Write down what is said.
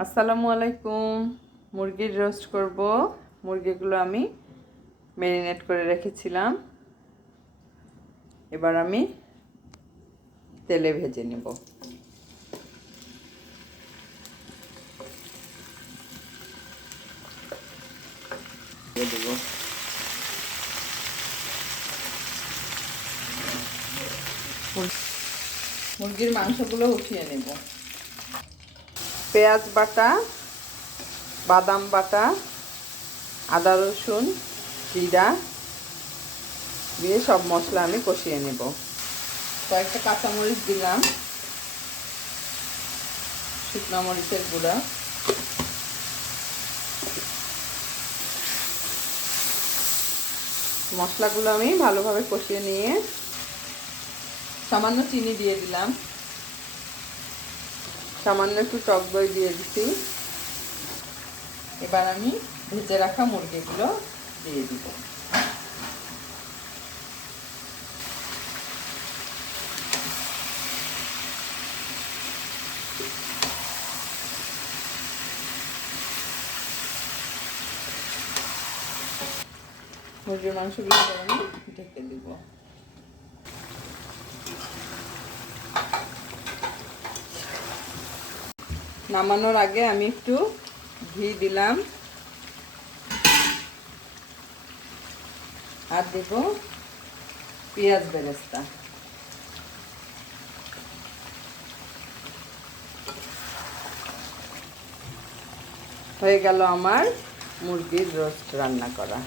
আসসালামু আলাইকুম। মুরগির রোস্ট করব। মুরগিগুলো আমি ম্যারিনেট করে রেখেছিলাম, এবার আমি তেলে ভেজে নেব। মুরগির মাংসগুলো উঠিয়ে নেব। পেঁয়াজ বাটা, বাদাম বাটা, আদা রসুন, জিরা দিয়ে সব মশলা আমি কষিয়ে নেব। কয়েকটা কাঁচামরিচ দিলাম, শুকনো মরিচের গুঁড়া, মশলাগুলো আমি ভালোভাবে কষিয়ে নিয়ে সামান্য চিনি দিয়ে দিলাম, সামান্য একটু টক দই দিয়ে দিচ্ছি। এবার আমি ভেজে রাখা মুরগিগুলো দিয়ে দিব। মুরগির মাংসগুলো আমি ঢেকে দিব। নামানোর আগে আমি একটু ঘি দিলাম আর দেব পেঁয়াজ বেরেস্তা। হয়ে গেল আমার মুরগির রোস্ট রান্না করা।